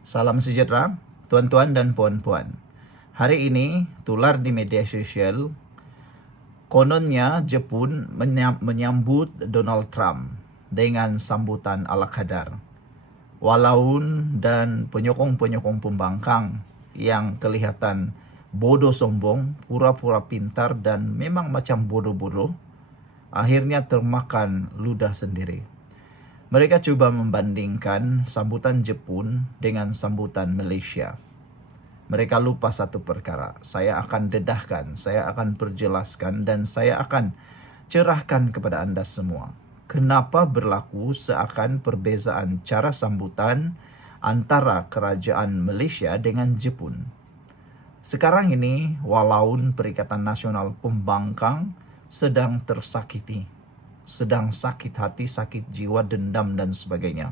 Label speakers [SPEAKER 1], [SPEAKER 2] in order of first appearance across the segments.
[SPEAKER 1] Salam sejahtera, tuan-tuan dan puan-puan. Hari ini tular di media sosial, kononnya Jepun menyam- menyambut Donald Trump dengan sambutan ala kadar. Walaun dan penyokong-penyokong pembangkang yang kelihatan bodoh sombong, pura-pura pintar dan memang macam bodoh-bodoh, akhirnya termakan ludah sendiri. Mereka coba membandingkan sambutan Jepun dengan sambutan Malaysia. Mereka lupa satu perkara. Saya akan dedahkan, saya akan perjelaskan, dan saya akan cerahkan kepada Anda semua. Kenapa berlaku seakan perbezaan cara sambutan antara kerajaan Malaysia dengan Jepun? Sekarang ini, walaupun Perikatan Nasional Pembangkang sedang tersakiti, sedang sakit hati, sakit jiwa, dendam, dan sebagainya.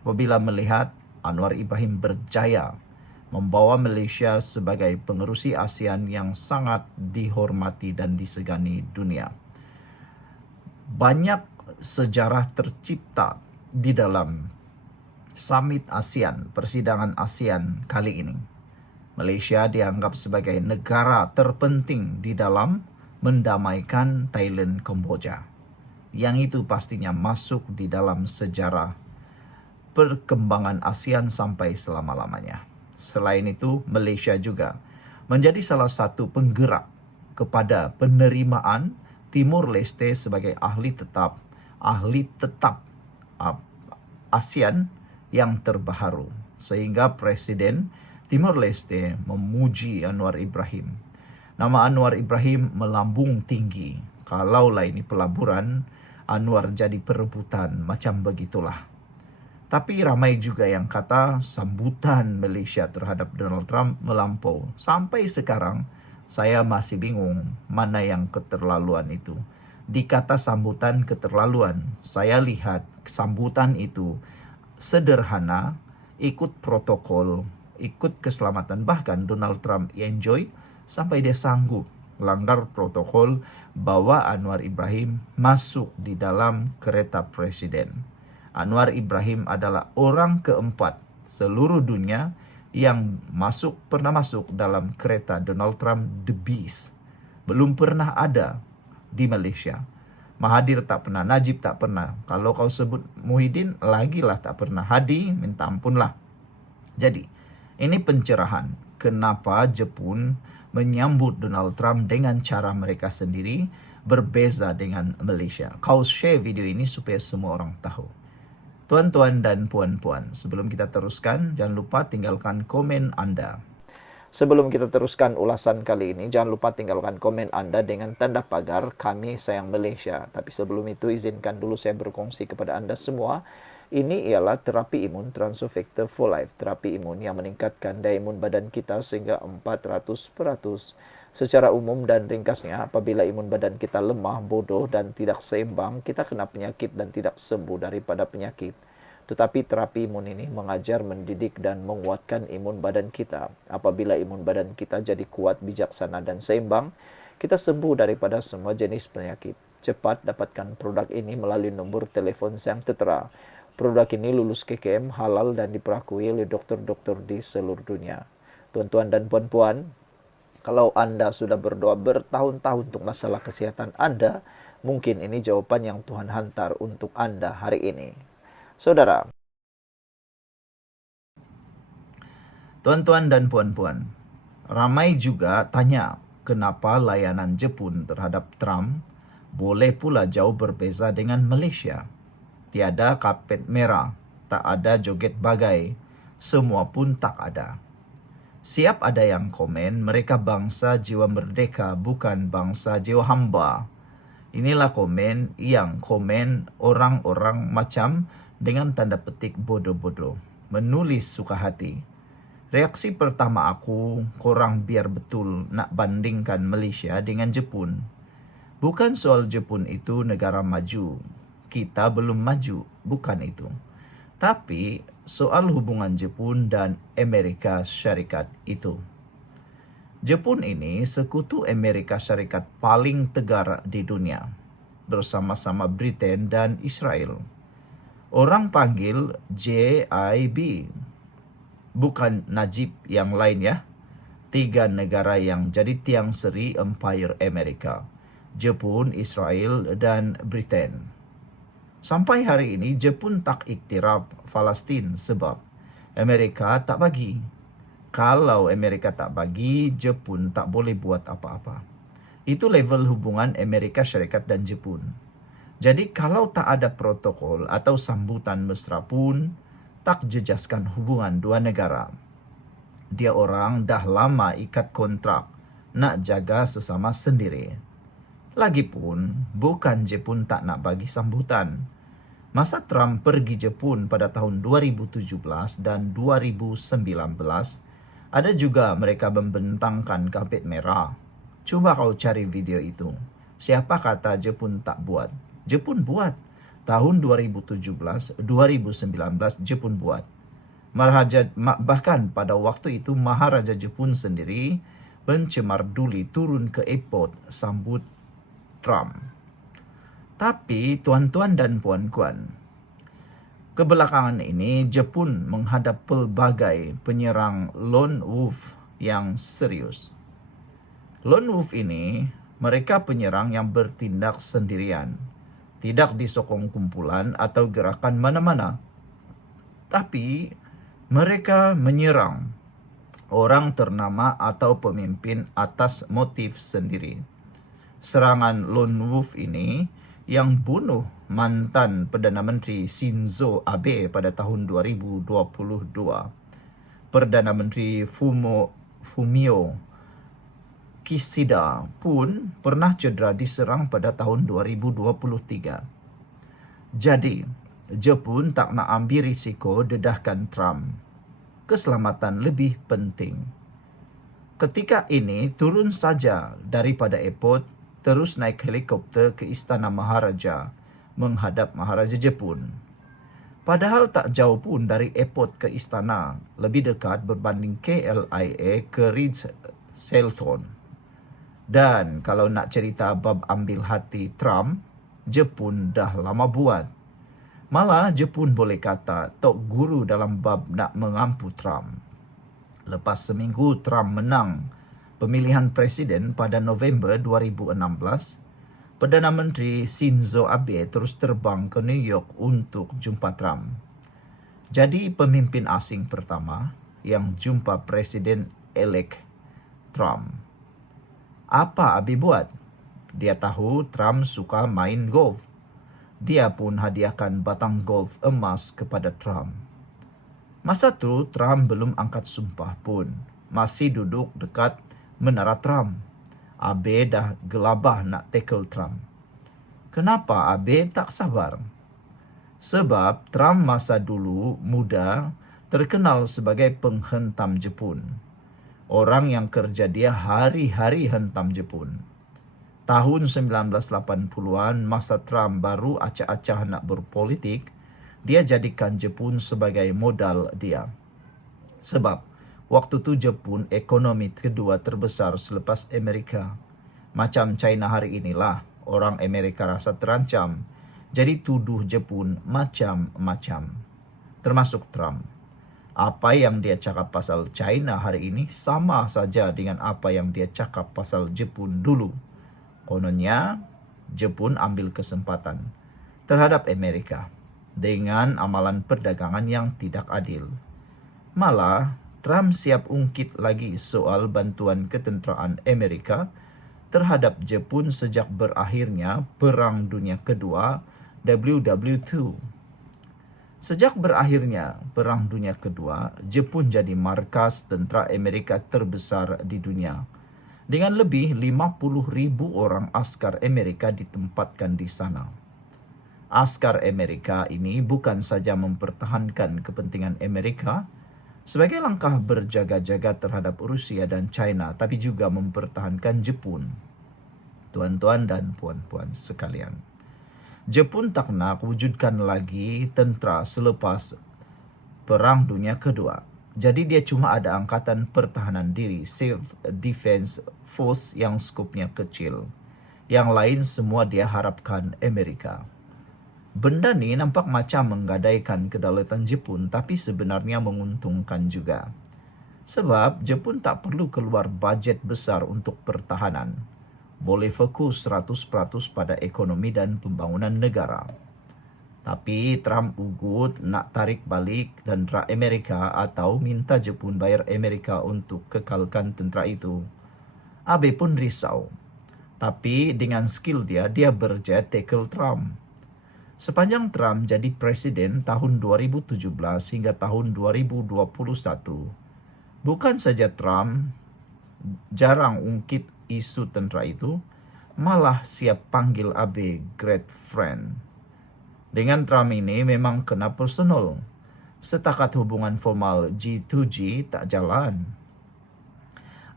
[SPEAKER 1] Apabila melihat Anwar Ibrahim berjaya membawa Malaysia sebagai pengerusi ASEAN yang sangat dihormati dan disegani dunia. Banyak sejarah tercipta di dalam Summit ASEAN, persidangan ASEAN kali ini. Malaysia dianggap sebagai negara terpenting di dalam mendamaikan Thailand Kamboja. Yang itu pastinya masuk di dalam sejarah perkembangan ASEAN sampai selama-lamanya. Selain itu, Malaysia juga menjadi salah satu penggerak kepada penerimaan Timur Leste sebagai ahli tetap ahli tetap uh, ASEAN yang terbaharu sehingga Presiden Timur Leste memuji Anwar Ibrahim. Nama Anwar Ibrahim melambung tinggi. Kalaulah ini pelaburan, Anwar jadi perebutan macam begitulah. Tapi ramai juga yang kata sambutan Malaysia terhadap Donald Trump melampau. Sampai sekarang saya masih bingung mana yang keterlaluan itu. Dikata sambutan keterlaluan, saya lihat sambutan itu sederhana, ikut protokol, ikut keselamatan. Bahkan Donald Trump enjoy sampai dia sanggup langgar protokol bawa Anwar Ibrahim masuk di dalam kereta presiden. Anwar Ibrahim adalah orang keempat seluruh dunia yang masuk pernah masuk dalam kereta Donald Trump The Beast. Belum pernah ada di Malaysia. Mahathir tak pernah, Najib tak pernah. Kalau kau sebut Muhyiddin, lagi lah tak pernah. Hadi, minta ampun lah. Jadi, ini pencerahan kenapa Jepun menyambut Donald Trump dengan cara mereka sendiri berbeza dengan Malaysia. Kau share video ini supaya semua orang tahu. Tuan-tuan dan puan-puan, sebelum kita teruskan, jangan lupa tinggalkan komen Anda.
[SPEAKER 2] Sebelum kita teruskan ulasan kali ini, jangan lupa tinggalkan komen Anda dengan tanda pagar kami sayang Malaysia. Tapi sebelum itu izinkan dulu saya berkongsi kepada Anda semua. Ini ialah terapi imun Transofactor for Life, terapi imun yang meningkatkan daya imun badan kita sehingga 400%. Secara umum dan ringkasnya, apabila imun badan kita lemah, bodoh, dan tidak seimbang, kita kena penyakit dan tidak sembuh daripada penyakit. Tetapi terapi imun ini mengajar, mendidik, dan menguatkan imun badan kita. Apabila imun badan kita jadi kuat, bijaksana, dan seimbang, kita sembuh daripada semua jenis penyakit. Cepat dapatkan produk ini melalui nombor telepon yang tertera. Produk ini lulus KKM, halal, dan diperakui oleh dokter-dokter di seluruh dunia. Tuan-tuan dan puan-puan, kalau Anda sudah berdoa bertahun-tahun untuk masalah kesehatan Anda, mungkin ini jawaban yang Tuhan hantar untuk Anda hari ini. Saudara,
[SPEAKER 1] Tuan-tuan dan puan-puan, ramai juga tanya kenapa layanan Jepun terhadap Trump boleh pula jauh berbeza dengan Malaysia. Tiada karpet merah, tak ada joget bagai, semua pun tak ada. Siap ada yang komen mereka bangsa jiwa merdeka bukan bangsa jiwa hamba. Inilah komen yang komen orang-orang macam dengan tanda petik bodoh-bodoh. Menulis suka hati. Reaksi pertama aku, korang biar betul nak bandingkan Malaysia dengan Jepun. Bukan soal Jepun itu negara maju. Kita belum maju, bukan itu. Tapi soal hubungan Jepun dan Amerika Syarikat itu. Jepun ini sekutu Amerika Syarikat paling tegar di dunia bersama-sama Britain dan Israel. Orang panggil JIB. bukan Najib yang lain ya. Tiga negara yang jadi tiang seri Empire Amerika. Jepun, Israel, dan Britain. Sampai hari ini Jepun tak iktiraf Palestin sebab Amerika tak bagi. Kalau Amerika tak bagi, Jepun tak boleh buat apa-apa. Itu level hubungan Amerika Syarikat dan Jepun. Jadi kalau tak ada protokol atau sambutan mesra pun, tak jejaskan hubungan dua negara. Dia orang dah lama ikat kontrak nak jaga sesama sendiri. Lagipun, bukan Jepun tak nak bagi sambutan. Masa Trump pergi Jepun pada tahun 2017 dan 2019, ada juga mereka membentangkan kapit merah. Cuba kau cari video itu. Siapa kata Jepun tak buat? Jepun buat. Tahun 2017, 2019 Jepun buat. Maharaja, bahkan pada waktu itu Maharaja Jepun sendiri mencemar duli turun ke airport sambut Trump. Tapi tuan-tuan dan puan-puan, kebelakangan ini Jepun menghadap pelbagai penyerang lone wolf yang serius. Lone wolf ini mereka penyerang yang bertindak sendirian, tidak disokong kumpulan atau gerakan mana-mana. Tapi mereka menyerang orang ternama atau pemimpin atas motif sendiri. Serangan Lone Wolf ini yang bunuh mantan Perdana Menteri Shinzo Abe pada tahun 2022. Perdana Menteri Fumo, Fumio Kishida pun pernah cedera diserang pada tahun 2023. Jadi, Jepun tak nak ambil risiko dedahkan Trump. Keselamatan lebih penting. Ketika ini turun saja daripada airport terus naik helikopter ke Istana Maharaja menghadap Maharaja Jepun. Padahal tak jauh pun dari airport ke istana, lebih dekat berbanding KLIA ke Ritz Selton. Dan kalau nak cerita bab ambil hati Trump, Jepun dah lama buat. Malah Jepun boleh kata tok guru dalam bab nak mengampu Trump. Lepas seminggu Trump menang pemilihan presiden pada November 2016, Perdana Menteri Shinzo Abe terus terbang ke New York untuk jumpa Trump. Jadi pemimpin asing pertama yang jumpa Presiden elect Trump. Apa Abi buat? Dia tahu Trump suka main golf. Dia pun hadiahkan batang golf emas kepada Trump. Masa tu Trump belum angkat sumpah pun. Masih duduk dekat menara Trump. Abe dah gelabah nak tackle Trump. Kenapa Abe tak sabar? Sebab Trump masa dulu muda terkenal sebagai penghentam Jepun orang yang kerja dia hari-hari hentam Jepun. Tahun 1980-an, masa Trump baru acah-acah nak berpolitik, dia jadikan Jepun sebagai modal dia. Sebab, waktu tu Jepun ekonomi kedua terbesar selepas Amerika. Macam China hari inilah, orang Amerika rasa terancam. Jadi tuduh Jepun macam-macam. Termasuk Trump apa yang dia cakap pasal China hari ini sama saja dengan apa yang dia cakap pasal Jepun dulu. Kononnya, Jepun ambil kesempatan terhadap Amerika dengan amalan perdagangan yang tidak adil. Malah, Trump siap ungkit lagi soal bantuan ketenteraan Amerika terhadap Jepun sejak berakhirnya Perang Dunia Kedua WW2 Sejak berakhirnya Perang Dunia Kedua, Jepun jadi markas tentera Amerika terbesar di dunia. Dengan lebih 50 ribu orang askar Amerika ditempatkan di sana. Askar Amerika ini bukan saja mempertahankan kepentingan Amerika sebagai langkah berjaga-jaga terhadap Rusia dan China, tapi juga mempertahankan Jepun. Tuan-tuan dan puan-puan sekalian. Jepun tak nak wujudkan lagi tentera selepas Perang Dunia Kedua. Jadi dia cuma ada angkatan pertahanan diri, Self Defense Force yang skupnya kecil. Yang lain semua dia harapkan Amerika. Benda ni nampak macam menggadaikan kedaulatan Jepun tapi sebenarnya menguntungkan juga. Sebab Jepun tak perlu keluar bajet besar untuk pertahanan. Boleh fokus 100% pada ekonomi dan pembangunan negara. Tapi Trump ugut nak tarik balik tentera Amerika atau minta Jepun bayar Amerika untuk kekalkan tentera itu. Abe pun risau. Tapi dengan skill dia, dia berjet tackle Trump. Sepanjang Trump jadi presiden tahun 2017 hingga tahun 2021, bukan saja Trump jarang ungkit isu tentera itu, malah siap panggil AB great friend. Dengan Trump ini memang kena personal. Setakat hubungan formal G2G tak jalan.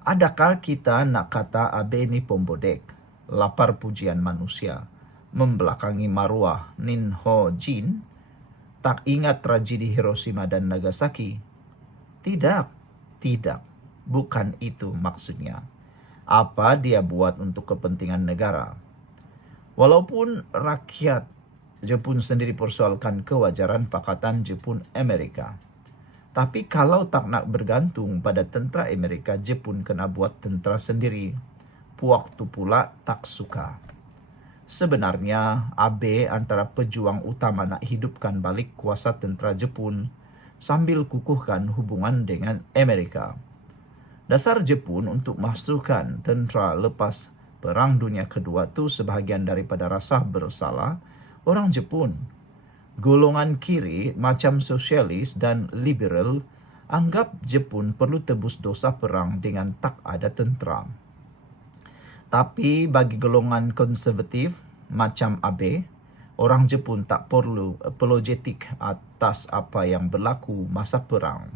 [SPEAKER 1] Adakah kita nak kata AB ini pembodek, lapar pujian manusia? Membelakangi maruah Nin Ho Jin tak ingat tragedi Hiroshima dan Nagasaki? Tidak, tidak. Bukan itu maksudnya. Apa dia buat untuk kepentingan negara? Walaupun rakyat Jepun sendiri persoalkan kewajaran pakatan Jepun Amerika. Tapi kalau tak nak bergantung pada tentera Amerika, Jepun kena buat tentera sendiri. Waktu pula tak suka. Sebenarnya, AB antara pejuang utama nak hidupkan balik kuasa tentera Jepun sambil kukuhkan hubungan dengan Amerika. Dasar Jepun untuk masukkan tentera lepas Perang Dunia Kedua itu sebahagian daripada rasa bersalah orang Jepun. Golongan kiri macam sosialis dan liberal anggap Jepun perlu tebus dosa perang dengan tak ada tentera. Tapi bagi golongan konservatif macam Abe, orang Jepun tak perlu apologetik atas apa yang berlaku masa perang.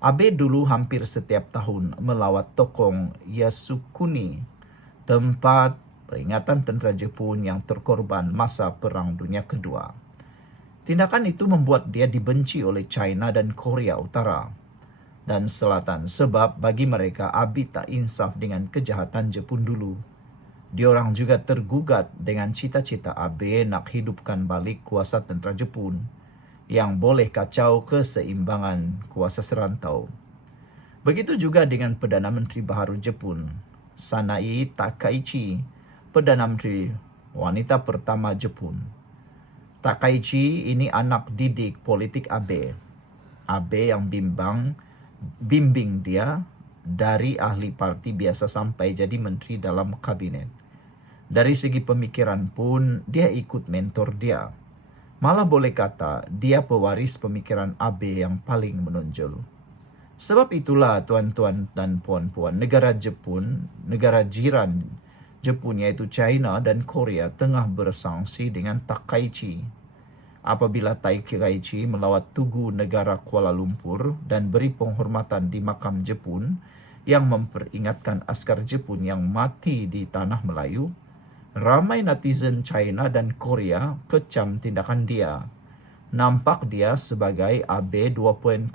[SPEAKER 1] Abe dulu hampir setiap tahun melawat tokong Yasukuni, tempat peringatan tentera Jepun yang terkorban masa Perang Dunia Kedua. Tindakan itu membuat dia dibenci oleh China dan Korea Utara dan Selatan sebab bagi mereka Abi tak insaf dengan kejahatan Jepun dulu. Diorang juga tergugat dengan cita-cita AB nak hidupkan balik kuasa tentera Jepun yang boleh kacau keseimbangan kuasa serantau. Begitu juga dengan Perdana Menteri baharu Jepun, Sanai Takaichi, Perdana Menteri wanita pertama Jepun. Takaichi ini anak didik politik Abe. Abe yang bimbang bimbing dia dari ahli parti biasa sampai jadi menteri dalam kabinet. Dari segi pemikiran pun dia ikut mentor dia. Malah boleh kata dia pewaris pemikiran AB yang paling menonjol. Sebab itulah tuan-tuan dan puan-puan, negara Jepun, negara jiran Jepun yaitu China dan Korea tengah bersangsi dengan Takaichi apabila Taikaichi melawat Tugu Negara Kuala Lumpur dan beri penghormatan di makam Jepun yang memperingatkan askar Jepun yang mati di tanah Melayu, ramai netizen China dan Korea kecam tindakan dia. Nampak dia sebagai AB 2.0.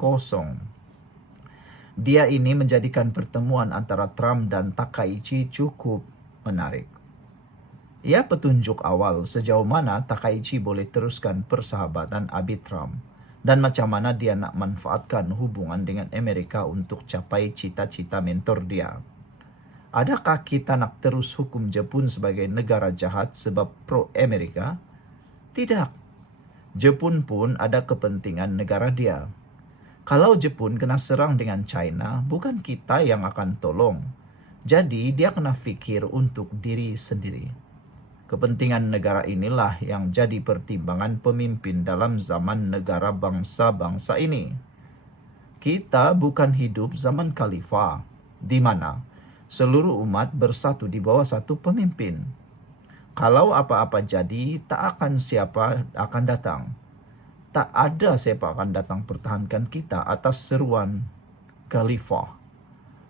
[SPEAKER 1] Dia ini menjadikan pertemuan antara Trump dan Takaichi cukup menarik. Ia petunjuk awal sejauh mana Takaichi boleh teruskan persahabatan Abi Trump dan macam mana dia nak manfaatkan hubungan dengan Amerika untuk capai cita-cita mentor dia. Adakah kita nak terus hukum Jepun sebagai negara jahat sebab pro-Amerika? Tidak. Jepun pun ada kepentingan negara dia. Kalau Jepun kena serang dengan China, bukan kita yang akan tolong. Jadi dia kena fikir untuk diri sendiri. Kepentingan negara inilah yang jadi pertimbangan pemimpin dalam zaman negara bangsa-bangsa ini. Kita bukan hidup zaman khalifah, di mana seluruh umat bersatu di bawah satu pemimpin. Kalau apa-apa jadi, tak akan siapa akan datang. Tak ada siapa akan datang pertahankan kita atas seruan khalifah.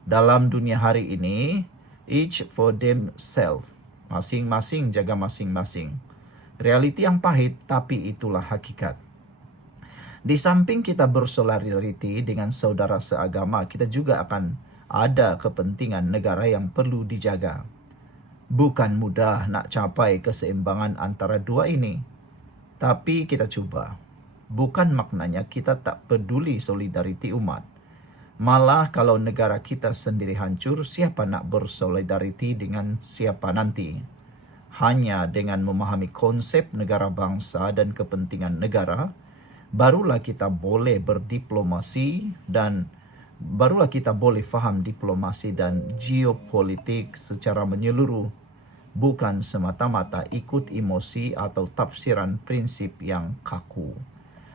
[SPEAKER 1] Dalam dunia hari ini, each for themselves Masing-masing jaga masing-masing. Realiti yang pahit, tapi itulah hakikat. Di samping kita bersolidaritas dengan saudara seagama, kita juga akan ada kepentingan negara yang perlu dijaga. Bukan mudah nak capai keseimbangan antara dua ini. Tapi kita coba. Bukan maknanya kita tak peduli solidariti umat. Malah kalau negara kita sendiri hancur, siapa nak bersolidariti dengan siapa nanti? Hanya dengan memahami konsep negara bangsa dan kepentingan negara, barulah kita boleh berdiplomasi dan barulah kita boleh faham diplomasi dan geopolitik secara menyeluruh, bukan semata-mata ikut emosi atau tafsiran prinsip yang kaku.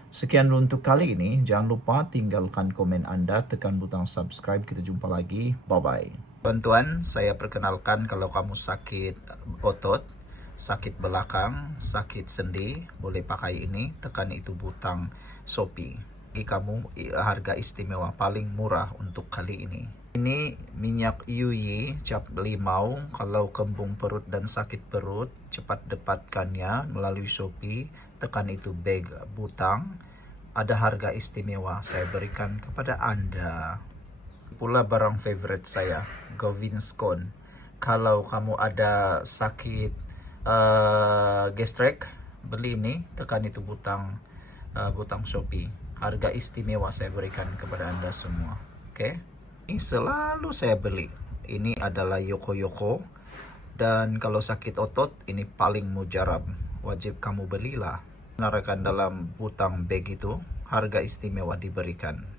[SPEAKER 1] Sekian untuk kali ini. Jangan lupa tinggalkan komen Anda, tekan butang subscribe. Kita jumpa lagi. Bye-bye. Tuan-tuan, saya perkenalkan kalau kamu sakit otot, sakit belakang, sakit sendi, boleh pakai ini. Tekan itu butang Shopee. Bagi kamu harga istimewa paling murah untuk kali ini. Ini minyak yuyi cap limau. Kalau kembung perut dan sakit perut, cepat dapatkannya melalui Shopee. Tekan itu bag butang. Ada harga istimewa saya berikan kepada Anda. Pula barang favorite saya, Govinscon. Kalau kamu ada sakit uh, gastric, beli ini, tekan itu butang uh, butang Shopee. Harga istimewa saya berikan kepada Anda semua. Oke? Ini selalu saya beli. Ini adalah Yoko Yoko. Dan kalau sakit otot, ini paling mujarab. Wajib kamu belilah. Narakan dalam butang bag itu, harga istimewa diberikan.